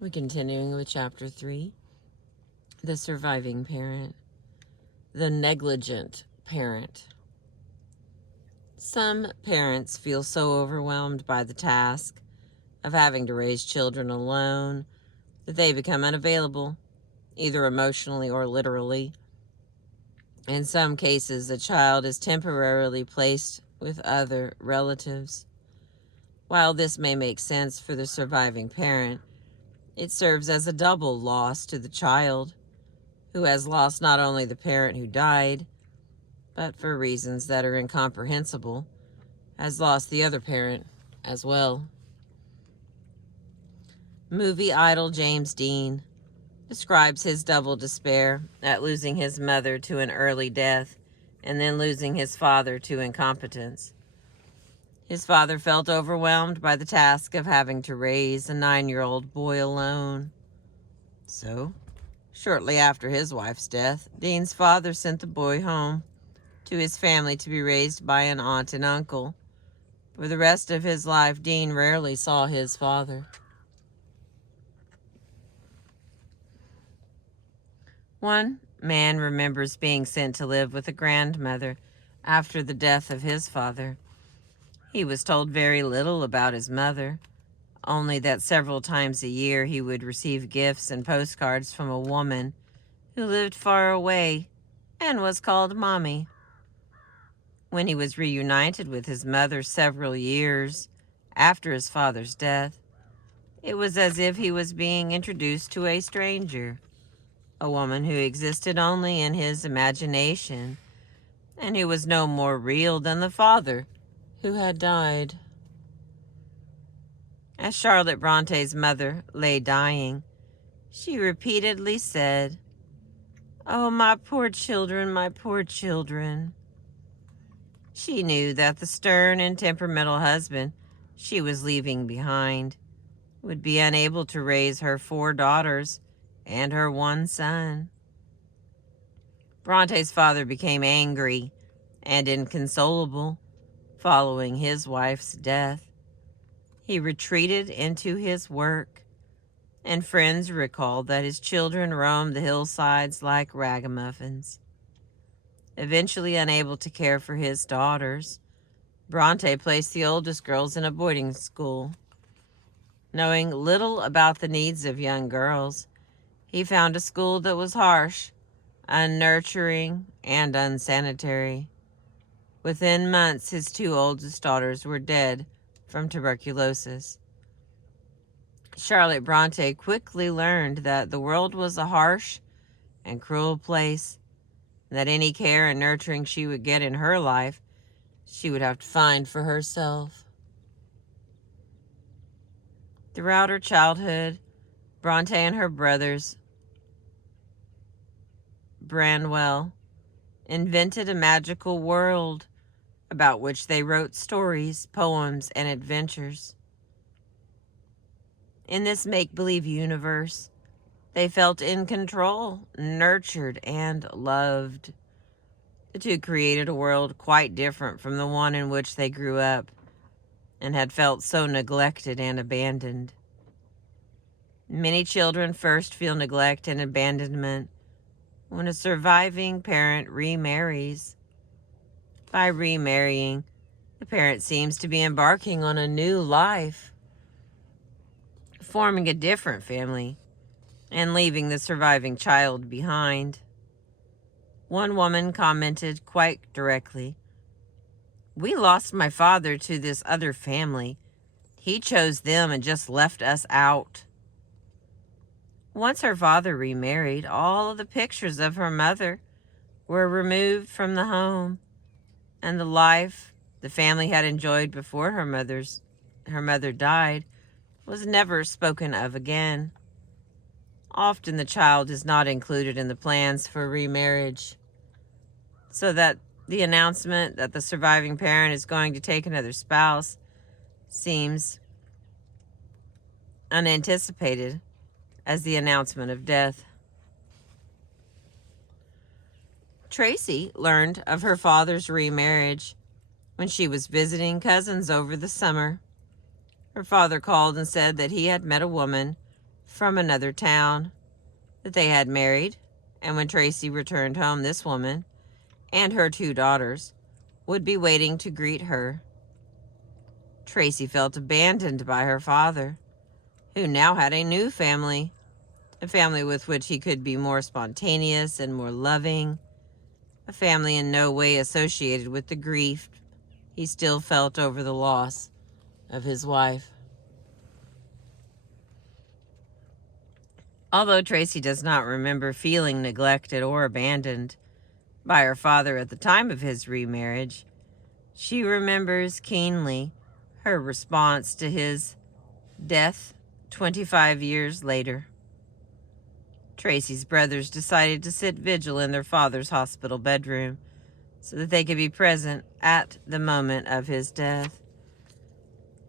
We're continuing with Chapter 3, The Surviving Parent, the Negligent Parent. Some parents feel so overwhelmed by the task of having to raise children alone that they become unavailable, either emotionally or literally. In some cases, a child is temporarily placed with other relatives. While this may make sense for the surviving parent, it serves as a double loss to the child, who has lost not only the parent who died, but for reasons that are incomprehensible, has lost the other parent as well. Movie idol James Dean describes his double despair at losing his mother to an early death and then losing his father to incompetence. His father felt overwhelmed by the task of having to raise a 9-year-old boy alone. So, shortly after his wife's death, Dean's father sent the boy home to his family to be raised by an aunt and uncle. For the rest of his life, Dean rarely saw his father. One man remembers being sent to live with a grandmother after the death of his father. He was told very little about his mother, only that several times a year he would receive gifts and postcards from a woman who lived far away and was called Mommy. When he was reunited with his mother several years after his father's death, it was as if he was being introduced to a stranger, a woman who existed only in his imagination and who was no more real than the father who had died. As Charlotte Bronte's mother lay dying, she repeatedly said, "Oh, my poor children, my poor children." She knew that the stern and temperamental husband she was leaving behind would be unable to raise her 4 daughters and her 1 son. Bronte's father became angry and inconsolable following his wife's death. He retreated into his work, and friends recalled that his children roamed the hillsides like ragamuffins. Eventually unable to care for his daughters, Bronte placed the oldest girls in a boarding school. Knowing little about the needs of young girls, he found a school that was harsh, unnurturing, and unsanitary. Within months, his 2 oldest daughters were dead from tuberculosis. Charlotte Bronte quickly learned that the world was a harsh and cruel place, and that any care and nurturing she would get in her life, she would have to find for herself. Throughout her childhood, Bronte and her brothers, Branwell, invented a magical world about which they wrote stories, poems, and adventures. In this make-believe universe, they felt in control, nurtured, and loved. The two created a world quite different from the one in which they grew up and had felt so neglected and abandoned. Many children first feel neglect and abandonment when a surviving parent remarries. By remarrying, the parent seems to be embarking on a new life, forming a different family, and leaving the surviving child behind. One woman commented quite directly, "We lost my father to this other family. He chose them and just left us out." Once her father remarried, all of the pictures of her mother were removed from the home, and the life the family had enjoyed before her mother died was never spoken of again. Often the child is not included in the plans for remarriage, so that the announcement that the surviving parent is going to take another spouse seems unanticipated as the announcement of death. Tracy learned of her father's remarriage when she was visiting cousins over the summer. Her father called and said that he had met a woman from another town that they had married, and when Tracy returned home, this woman and her 2 daughters would be waiting to greet her. Tracy felt abandoned by her father, who now had a new family, a family with which he could be more spontaneous and more loving, a family in no way associated with the grief he still felt over the loss of his wife. Although Tracy does not remember feeling neglected or abandoned by her father at the time of his remarriage, she remembers keenly her response to his death 25 years later. Tracy's brothers decided to sit vigil in their father's hospital bedroom so that they could be present at the moment of his death.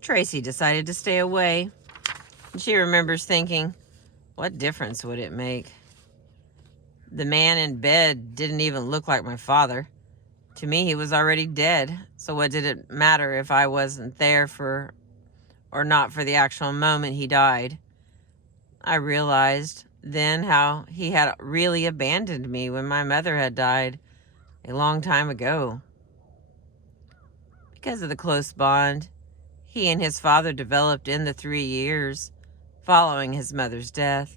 Tracy decided to stay away. She remembers thinking, what difference would it make? The man in bed didn't even look like my father. To me, he was already dead. So what did it matter if I wasn't there for or not for the actual moment he died? I realized then how he had really abandoned me when my mother had died a long time ago. Because of the close bond he and his father developed in the 3 years following his mother's death,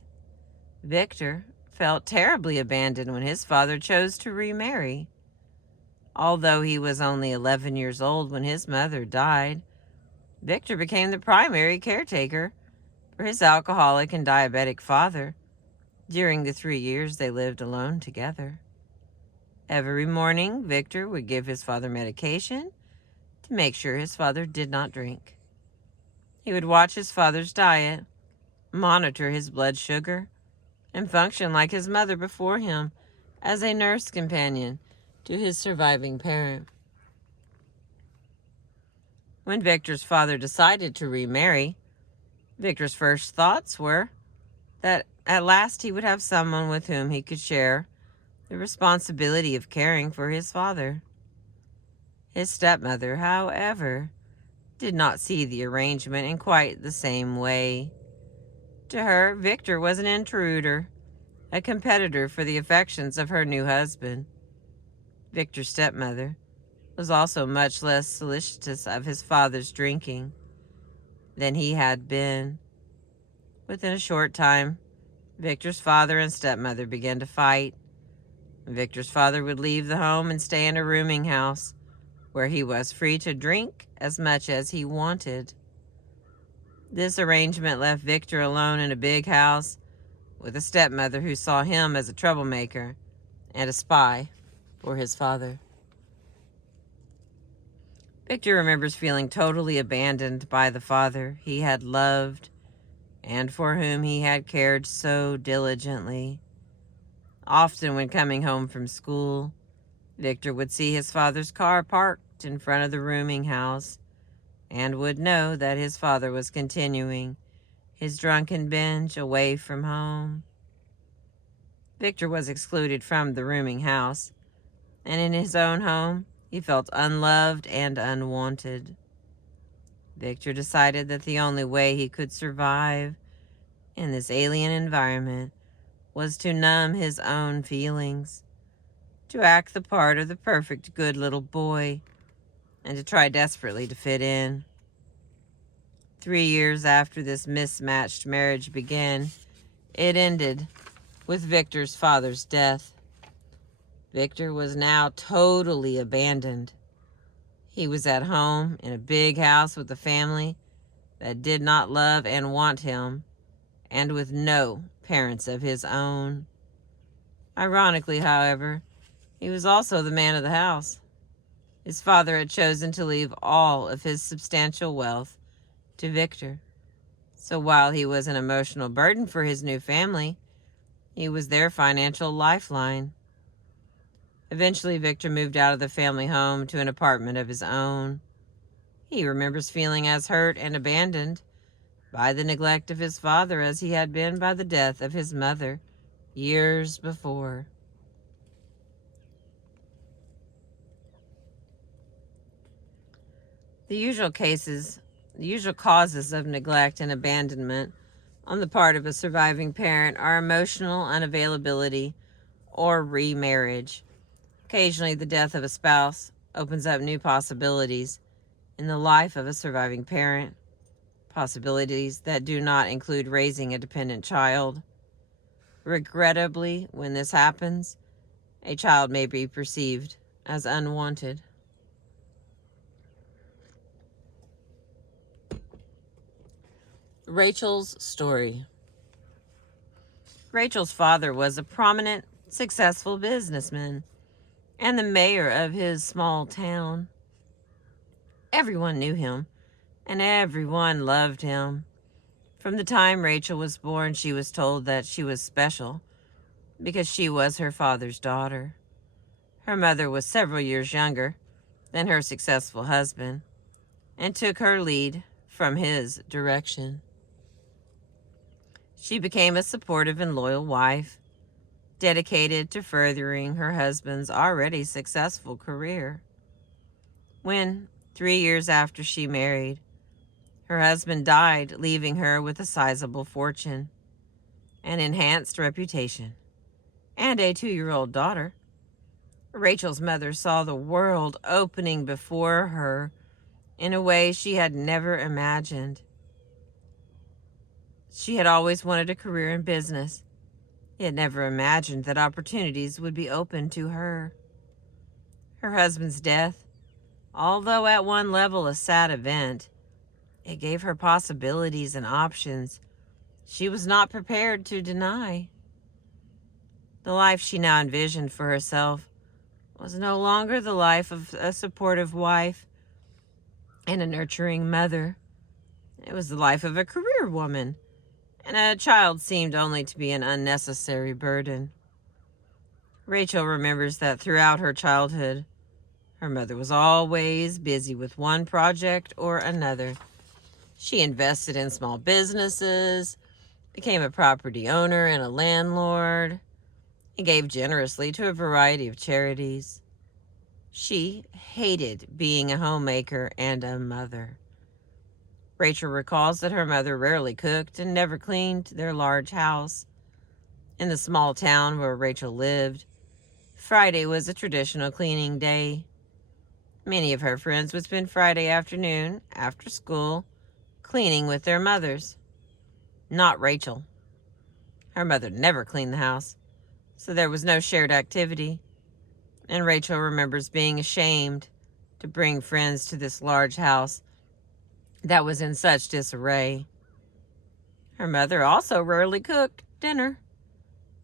Victor felt terribly abandoned when his father chose to remarry. Although he was only 11 years old when his mother died, Victor became the primary caretaker for his alcoholic and diabetic father during the 3 years they lived alone together. Every morning, Victor would give his father medication to make sure his father did not drink. He would watch his father's diet, monitor his blood sugar, and function like his mother before him as a nurse companion to his surviving parent. When Victor's father decided to remarry, Victor's first thoughts were that at last he would have someone with whom he could share the responsibility of caring for his father. His stepmother, however, did not see the arrangement in quite the same way. To her, Victor was an intruder, a competitor for the affections of her new husband. Victor's stepmother was also much less solicitous of his father's drinking than he had been. Within a short time, Victor's father and stepmother began to fight. Victor's father would leave the home and stay in a rooming house where he was free to drink as much as he wanted. This arrangement left Victor alone in a big house with a stepmother who saw him as a troublemaker and a spy for his father. Victor remembers feeling totally abandoned by the father he had loved and for whom he had cared so diligently. Often when coming home from school, Victor would see his father's car parked in front of the rooming house and would know that his father was continuing his drunken binge away from home. Victor was excluded from the rooming house, and in his own home, he felt unloved and unwanted. Victor decided that the only way he could survive in this alien environment was to numb his own feelings, to act the part of the perfect good little boy, and to try desperately to fit in. 3 years after this mismatched marriage began, it ended with Victor's father's death. Victor was now totally abandoned. He was at home in a big house with a family that did not love and want him, and with no parents of his own. Ironically, however, he was also the man of the house. His father had chosen to leave all of his substantial wealth to Victor. So while he was an emotional burden for his new family, he was their financial lifeline. Eventually, Victor moved out of the family home to an apartment of his own. He remembers feeling as hurt and abandoned by the neglect of his father as he had been by the death of his mother years before. The usual causes of neglect and abandonment on the part of a surviving parent are emotional unavailability or remarriage. Occasionally, the death of a spouse opens up new possibilities in the life of a surviving parent, possibilities that do not include raising a dependent child. Regrettably, when this happens, a child may be perceived as unwanted. Rachel's story. Rachel's father was a prominent, successful businessman and the mayor of his small town. Everyone knew him, and everyone loved him. From the time Rachel was born, she was told that she was special because she was her father's daughter. Her mother was several years younger than her successful husband and took her lead from his direction. She became a supportive and loyal wife, dedicated to furthering her husband's already successful career. When, 3 years after she married, her husband died, leaving her with a sizable fortune, an enhanced reputation, and a 2-year-old daughter, Rachel's mother saw the world opening before her in a way she had never imagined. She had always wanted a career in business, yet never imagined that opportunities would be open to her. Her husband's death, although at one level a sad event, it gave her possibilities and options she was not prepared to deny. The life she now envisioned for herself was no longer the life of a supportive wife and a nurturing mother. It was the life of a career woman, and a child seemed only to be an unnecessary burden. Rachel remembers that throughout her childhood, her mother was always busy with one project or another. She invested in small businesses, became a property owner and a landlord, and gave generously to a variety of charities. She hated being a homemaker and a mother. Rachel recalls that her mother rarely cooked and never cleaned their large house. In the small town where Rachel lived, Friday was a traditional cleaning day. Many of her friends would spend Friday afternoon, after school, cleaning with their mothers. Not Rachel. Her mother never cleaned the house, so there was no shared activity, and Rachel remembers being ashamed to bring friends to this large house that was in such disarray. Her mother also rarely cooked dinner,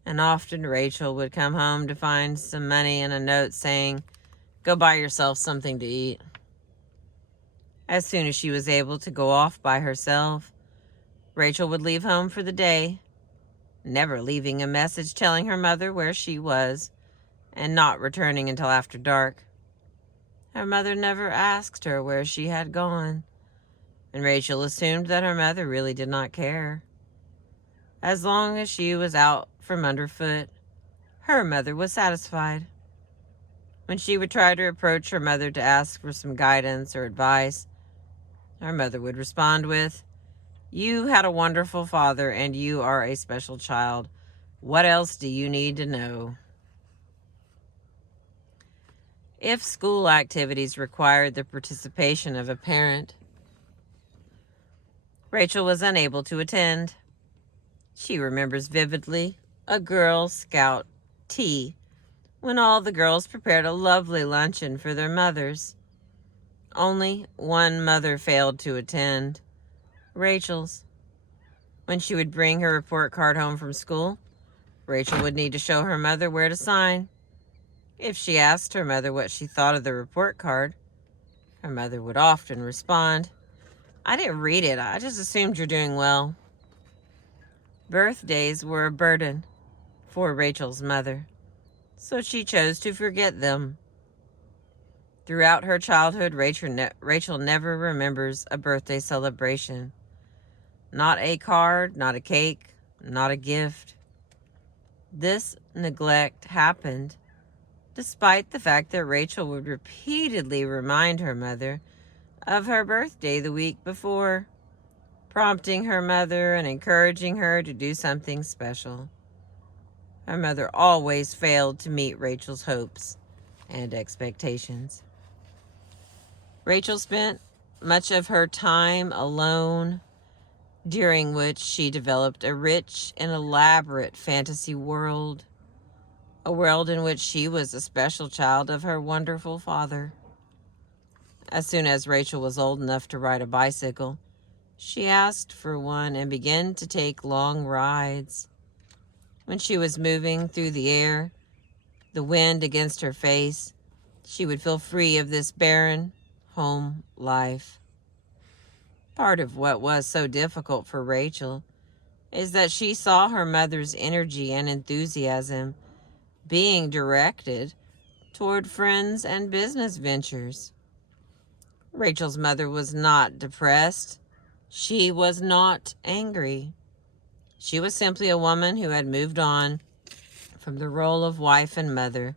and often Rachel would come home to find some money and a note saying, "Go buy yourself something to eat." As soon as she was able to go off by herself, Rachel would leave home for the day, never leaving a message telling her mother where she was and not returning until after dark. Her mother never asked her where she had gone, and Rachel assumed that her mother really did not care. As long as she was out from underfoot, her mother was satisfied. When she would try to approach her mother to ask for some guidance or advice, her mother would respond with, "You had a wonderful father and you are a special child. What else do you need to know?" If school activities required the participation of a parent, Rachel was unable to attend. She remembers vividly a Girl Scout tea when all the girls prepared a lovely luncheon for their mothers. Only one mother failed to attend, Rachel's. When she would bring her report card home from school, Rachel would need to show her mother where to sign. If she asked her mother what she thought of the report card, her mother would often respond, "I didn't read it. I just assumed you're doing well." Birthdays were a burden for Rachel's mother, so she chose to forget them. Throughout her childhood, Rachel never remembers a birthday celebration. Not a card, not a cake, not a gift. This neglect happened despite the fact that Rachel would repeatedly remind her mother of her birthday the week before. prompting her mother and encouraging her to do something special. Her mother always failed to meet Rachel's hopes and expectations. Rachel spent much of her time alone, during which she developed a rich and elaborate fantasy world, a world in which she was a special child of her wonderful father. As soon as Rachel was old enough to ride a bicycle, she asked for one and began to take long rides. When she was moving through the air, the wind against her face, she would feel free of this barren home life. Part of what was so difficult for Rachel is that she saw her mother's energy and enthusiasm being directed toward friends and business ventures. Rachel's mother was not depressed. She was not angry. She was simply a woman who had moved on from the role of wife and mother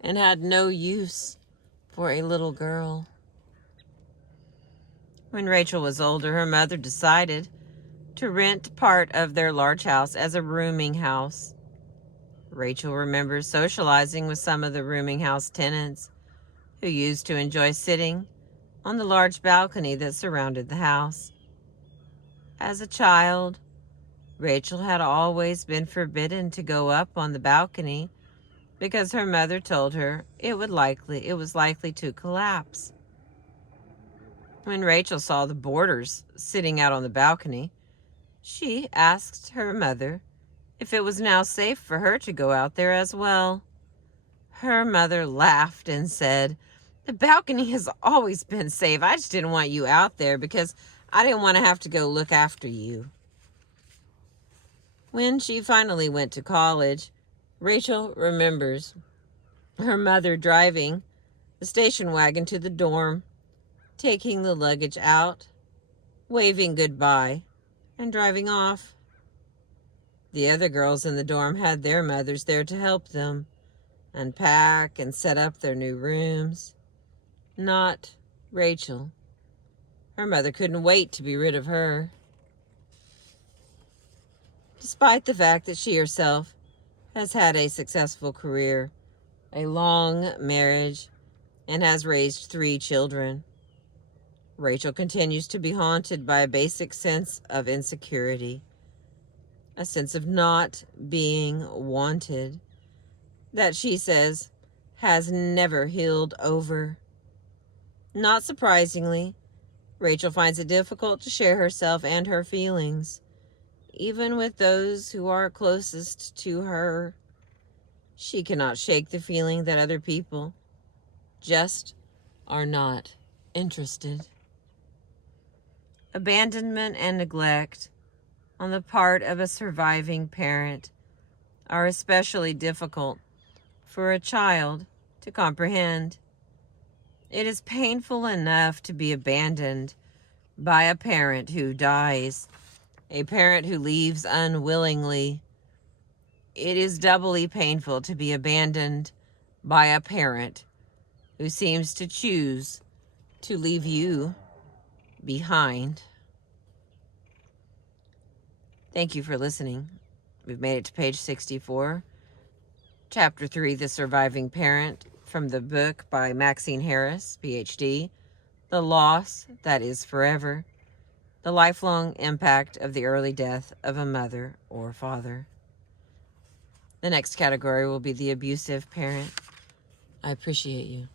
and had no use for a little girl. When Rachel was older, her mother decided to rent part of their large house as a rooming house. Rachel remembers socializing with some of the rooming house tenants who used to enjoy sitting on the large balcony that surrounded the house. As a child, Rachel had always been forbidden to go up on the balcony because her mother told her it was likely to collapse. When Rachel saw the boarders sitting out on the balcony, she asked her mother if it was now safe for her to go out there as well. Her mother laughed and said, "The balcony has always been safe. I just didn't want you out there because I didn't want to have to go look after you." When she finally went to college, Rachel remembers her mother driving the station wagon to the dorm, taking the luggage out, waving goodbye, and driving off. The other girls in the dorm had their mothers there to help them unpack and set up their new rooms. Not Rachel. Her mother couldn't wait to be rid of her. Despite the fact that she herself has had a successful career, a long marriage, and has raised 3 children, Rachel continues to be haunted by a basic sense of insecurity, a sense of not being wanted that she says has never healed over. Not surprisingly, Rachel finds it difficult to share herself and her feelings, even with those who are closest to her. She cannot shake the feeling that other people just are not interested. Abandonment and neglect on the part of a surviving parent are especially difficult for a child to comprehend. It is painful enough to be abandoned by a parent who dies, a parent who leaves unwillingly. It is doubly painful to be abandoned by a parent who seems to choose to leave you behind. Thank you for listening. We've made it to page 64, chapter 3, The Surviving Parent, from the book by Maxine Harris PhD, The Loss That Is Forever, the lifelong impact of the early death of a mother or father. The next category will be the abusive parent. I appreciate you.